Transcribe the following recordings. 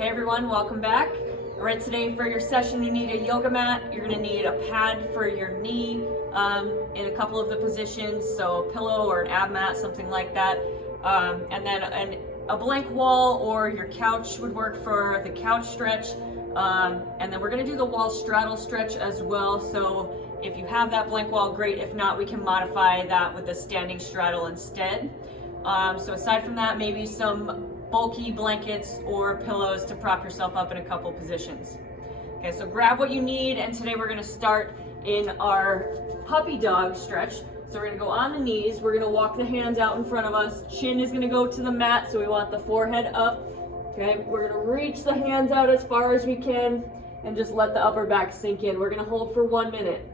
Hey everyone, welcome back. All right, today for your session, you need a yoga mat. You're gonna need a pad for your knee in a couple of the positions, so a pillow or an ab mat, something like that. And then a blank wall or your couch would work for the couch stretch. And then we're gonna do the wall straddle stretch as well. So if you have that blank wall, great. If not, we can modify that with a standing straddle instead. So aside from that, maybe some bulky blankets or pillows to prop yourself up in a couple positions. Okay, so grab what you need, and today we're gonna start in our puppy dog stretch. So we're gonna go on the knees, we're gonna walk the hands out in front of us, chin is gonna go to the mat, so we want the forehead up. Okay, we're gonna reach the hands out as far as we can, and just let the upper back sink in. We're gonna hold for 1 minute.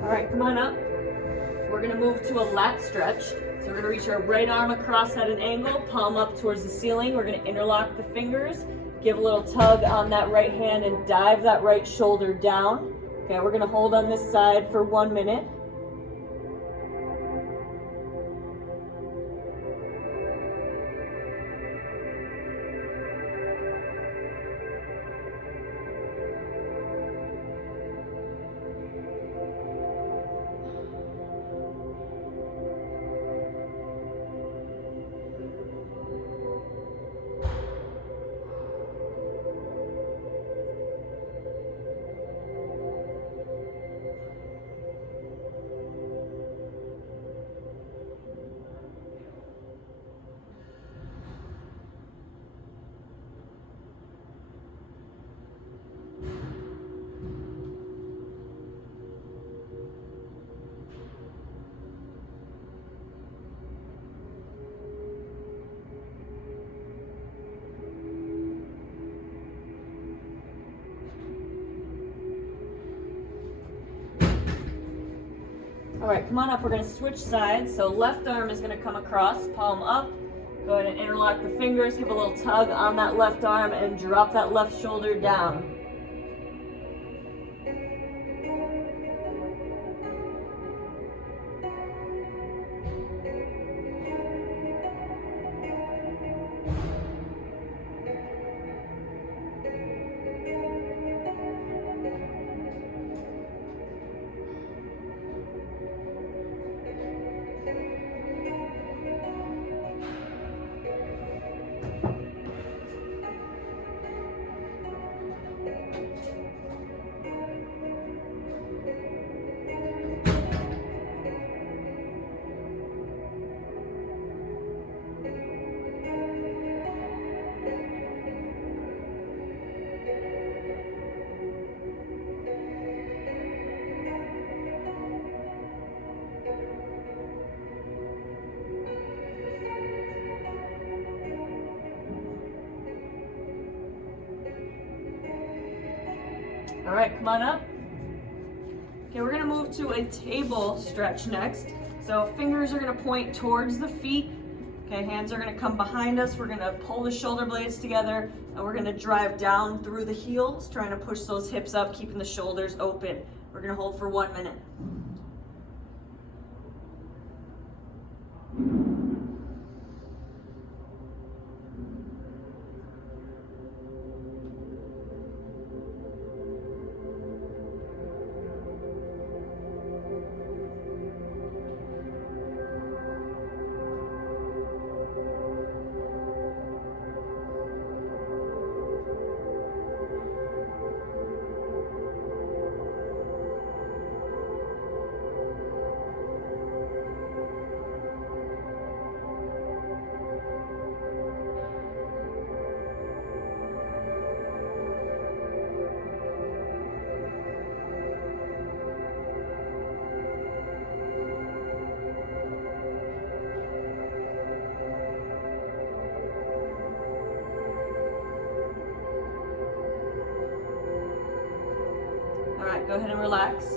All right, come on up. We're gonna move to a lat stretch. So we're gonna reach our right arm across at an angle, palm up towards the ceiling. We're gonna interlock the fingers, give a little tug on that right hand and dive that right shoulder down. Okay, we're gonna hold on this side for 1 minute. All right, come on up. We're going to switch sides. So left arm is going to come across, palm up. Go ahead and interlock the fingers, give a little tug on that left arm, and drop that left shoulder down. All right, come on up. Okay, we're gonna move to a table stretch next. So fingers are gonna point towards the feet. Okay, hands are gonna come behind us. We're gonna pull the shoulder blades together, and we're gonna drive down through the heels, trying to push those hips up, keeping the shoulders open. We're gonna hold for 1 minute. go ahead and relax.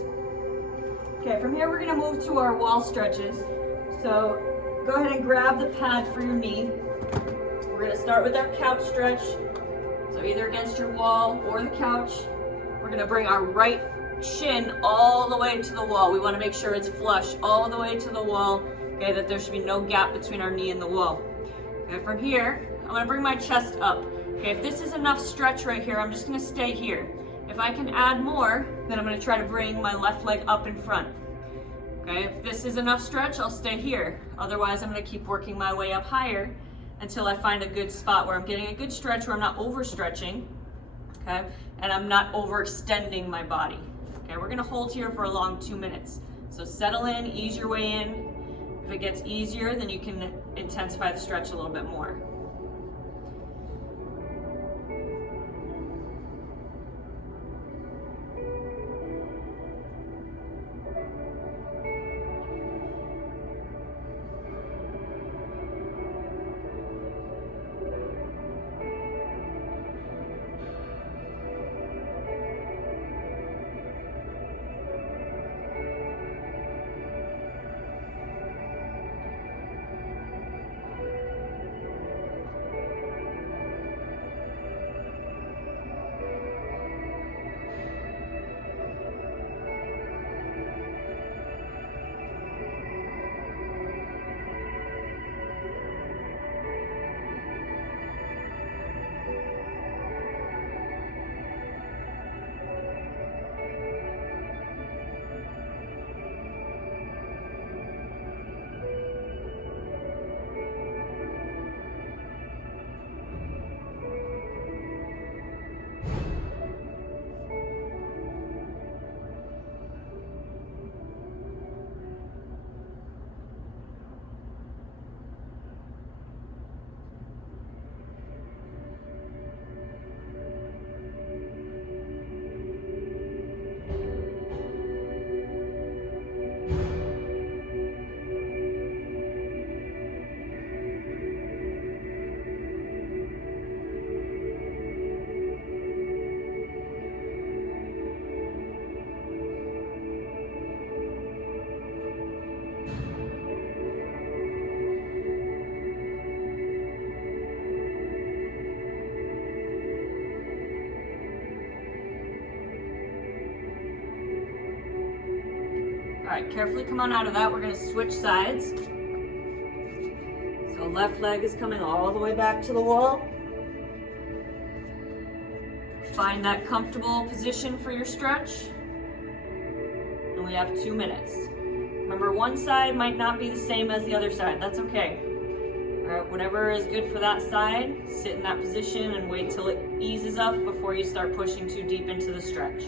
Okay, from here we're gonna move to our wall stretches. So go ahead and grab the pad for your knee. We're gonna start with our couch stretch. So either against your wall or the couch. We're gonna bring our right shin all the way to the wall. We wanna make sure it's flush all the way to the wall, okay, that there should be no gap between our knee and the wall. Okay, from here, I'm gonna bring my chest up. Okay, if this is enough stretch right here, I'm just gonna stay here. If I can add more, then I'm gonna try to bring my left leg up in front. Okay, if this is enough stretch, I'll stay here. Otherwise, I'm gonna keep working my way up higher until I find a good spot where I'm getting a good stretch, where I'm not overstretching, okay, and I'm not overextending my body. Okay, we're gonna hold here for a long 2 minutes. So settle in, ease your way in. If it gets easier, then you can intensify the stretch a little bit more. All right, carefully come on out of that. We're gonna switch sides. So left leg is coming all the way back to the wall. Find that comfortable position for your stretch. And we have 2 minutes. Remember, one side might not be the same as the other side. That's okay. All right, whatever is good for that side, sit in that position and wait till it eases up before you start pushing too deep into the stretch.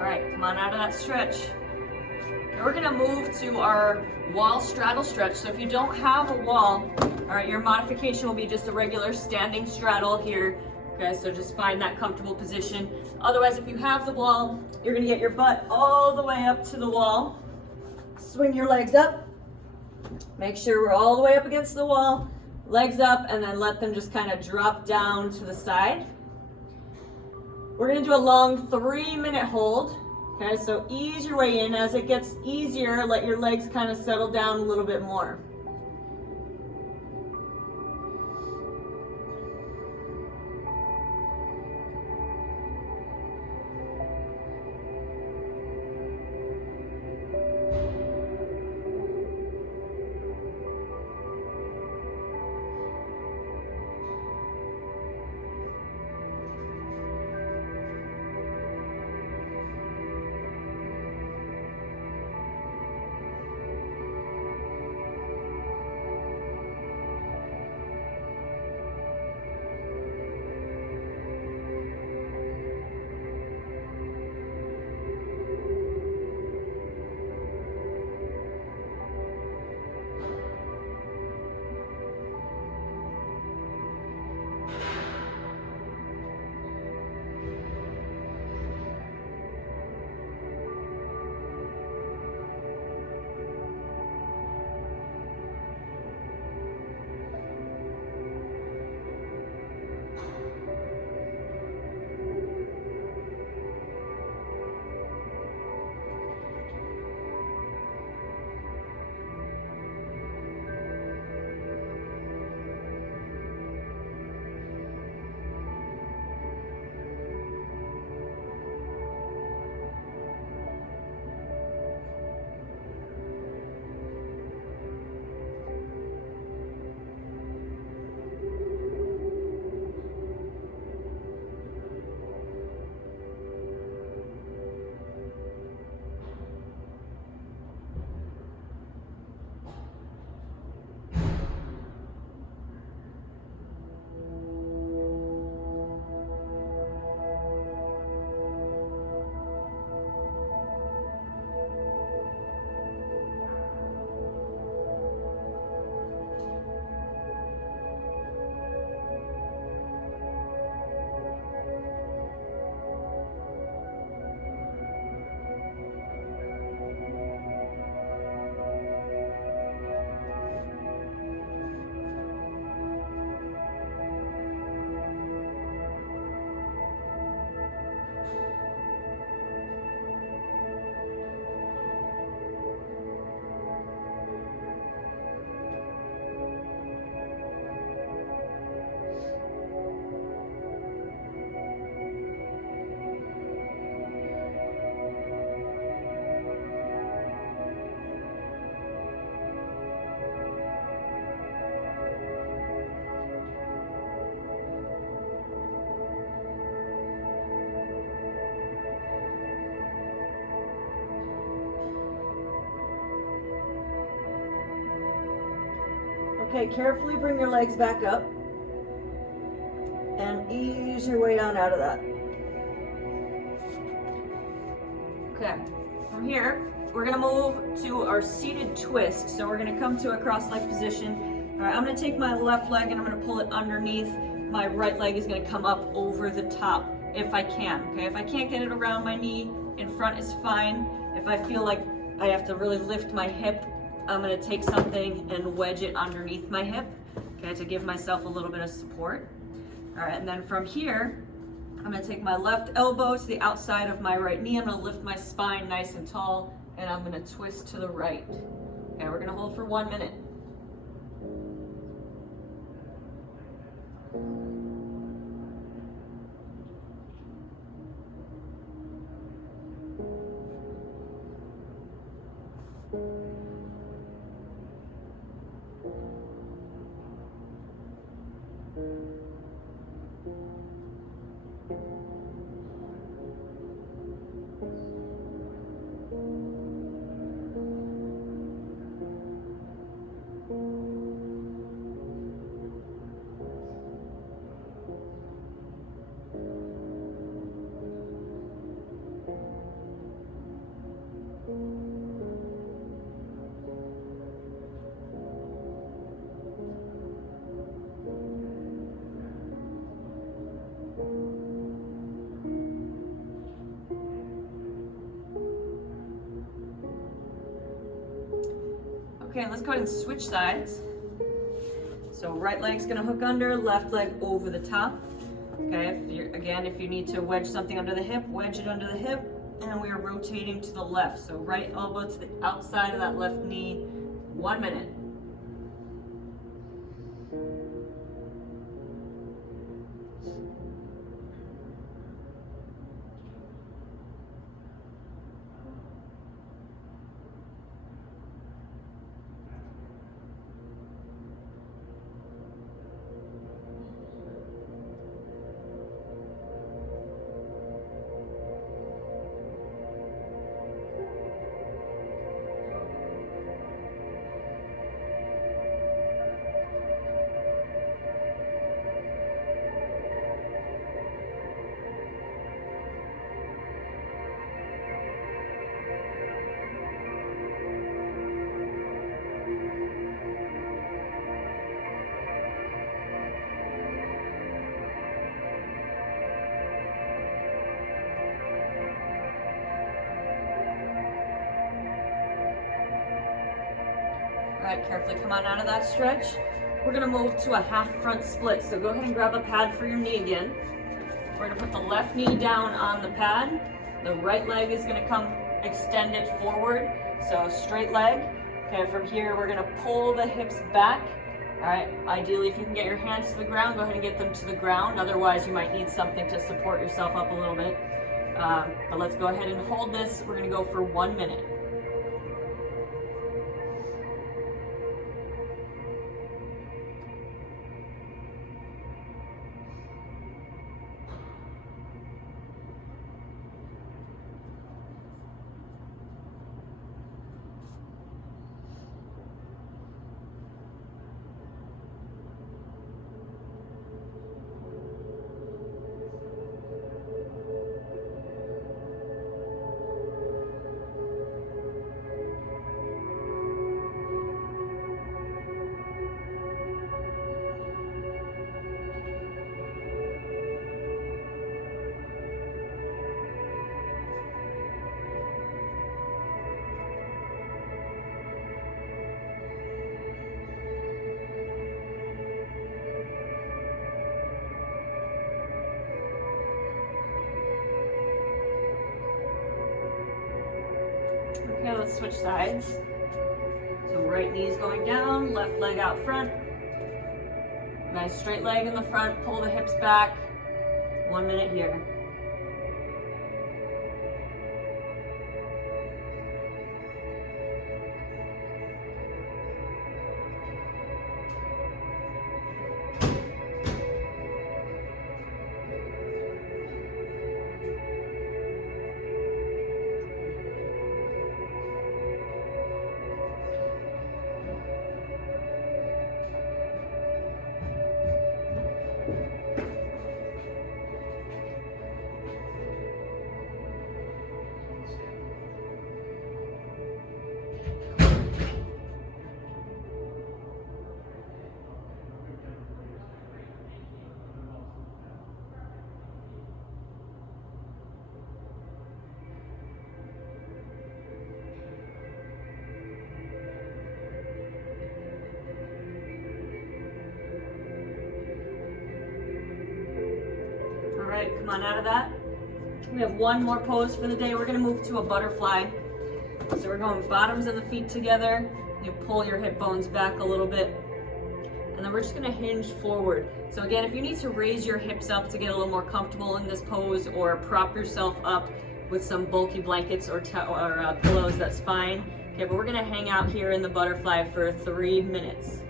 All right, come on out of that stretch. And we're gonna move to our wall straddle stretch. So if you don't have a wall, all right, your modification will be just a regular standing straddle here. Okay, so just find that comfortable position. Otherwise, if you have the wall, you're gonna get your butt all the way up to the wall. Swing your legs up. Make sure we're all the way up against the wall. Legs up, and then let them just kind of drop down to the side. We're gonna do a long 3-minute hold. Okay, so ease your way in. As it gets easier, let your legs kind of settle down a little bit more. Okay, carefully bring your legs back up and ease your way on out of that. Okay, from here, we're gonna move to our seated twist. So we're gonna come to a cross-leg position. All right, I'm gonna take my left leg and I'm gonna pull it underneath. My right leg is gonna come up over the top if I can, okay? If I can't get it around my knee, in front is fine. If I feel like I have to really lift my hip, I'm gonna take something and wedge it underneath my hip, okay, to give myself a little bit of support. All right, and then from here, I'm gonna take my left elbow to the outside of my right knee. I'm gonna lift my spine nice and tall, and I'm gonna twist to the right. Okay, we're gonna hold for 1 minute. Okay, let's go ahead and switch sides. So right leg's gonna hook under, left leg over the top. Okay, if you need to wedge something under the hip, wedge it under the hip, and we are rotating to the left. So right elbow to the outside of that left knee, 1 minute. All right, carefully come on out of that stretch. We're gonna move to a half front split. So go ahead and grab a pad for your knee again. We're gonna put the left knee down on the pad. The right leg is gonna come extended forward. So straight leg. Okay, from here, we're gonna pull the hips back. All right, ideally, if you can get your hands to the ground, go ahead and get them to the ground. Otherwise, you might need something to support yourself up a little bit. But let's go ahead and hold this. We're gonna go for 1 minute. Okay, let's switch sides. So right knee's going down, left leg out front. Nice straight leg in the front, pull the hips back. 1 minute here. Alright, come on out of that. We have one more pose for the day. We're gonna move to a butterfly. So we're going bottoms of the feet together. You pull your hip bones back a little bit. And then we're just gonna hinge forward. So again, if you need to raise your hips up to get a little more comfortable in this pose or prop yourself up with some bulky blankets or pillows, that's fine. Okay, but we're gonna hang out here in the butterfly for 3 minutes.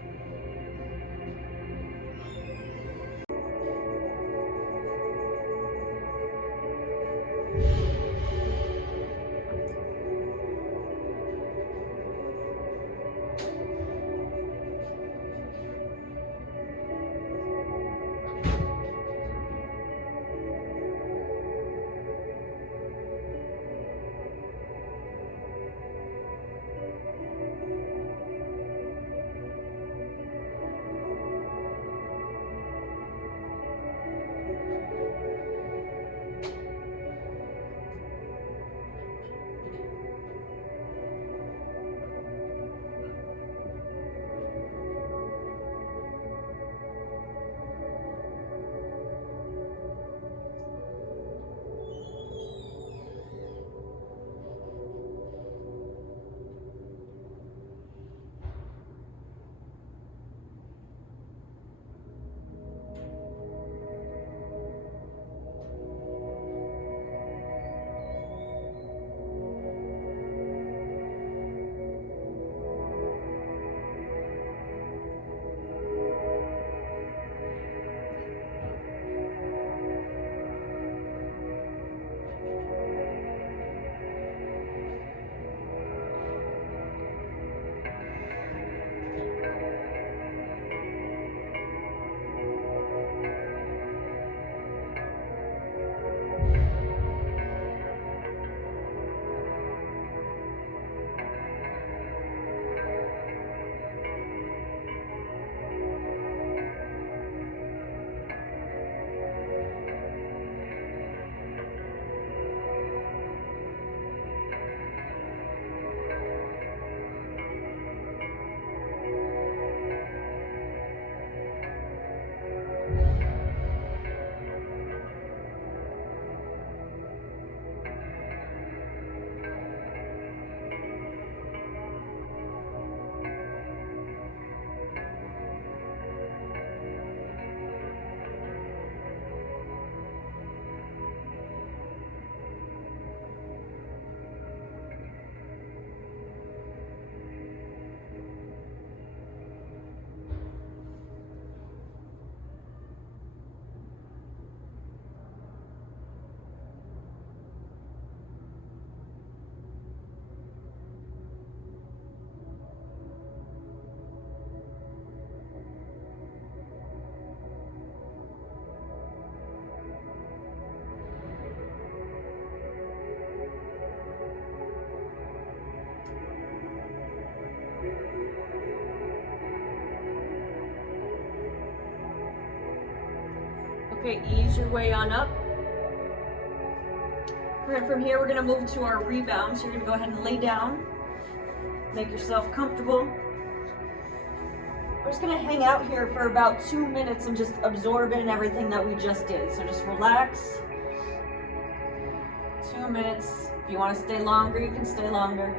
Okay, ease your way on up. And from here, we're gonna move to our rebound. So you're gonna go ahead and lay down. Make yourself comfortable. We're just gonna hang out here for about 2 minutes and just absorb in everything that we just did. So just relax. 2 minutes. If you wanna stay longer, you can stay longer.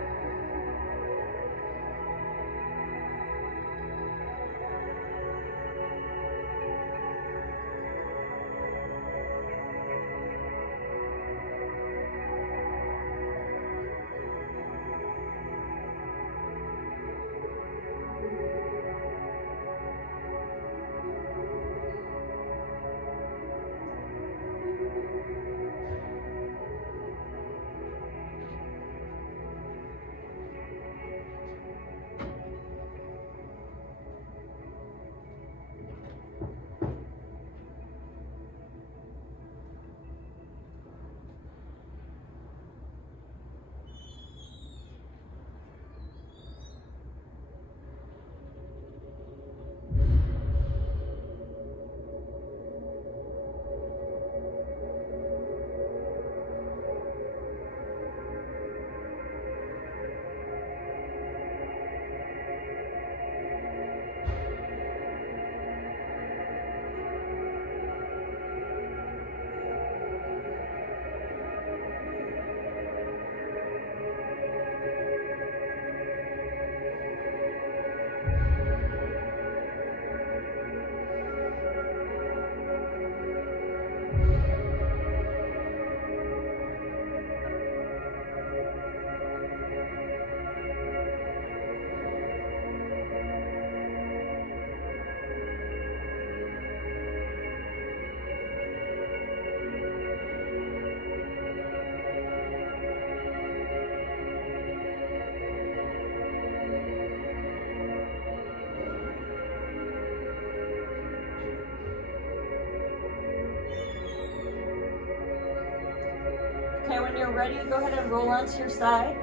Okay, when you're ready, go ahead and roll onto your side.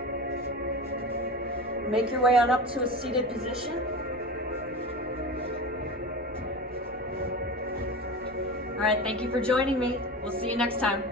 Make your way on up to a seated position. All right, thank you for joining me. We'll see you next time.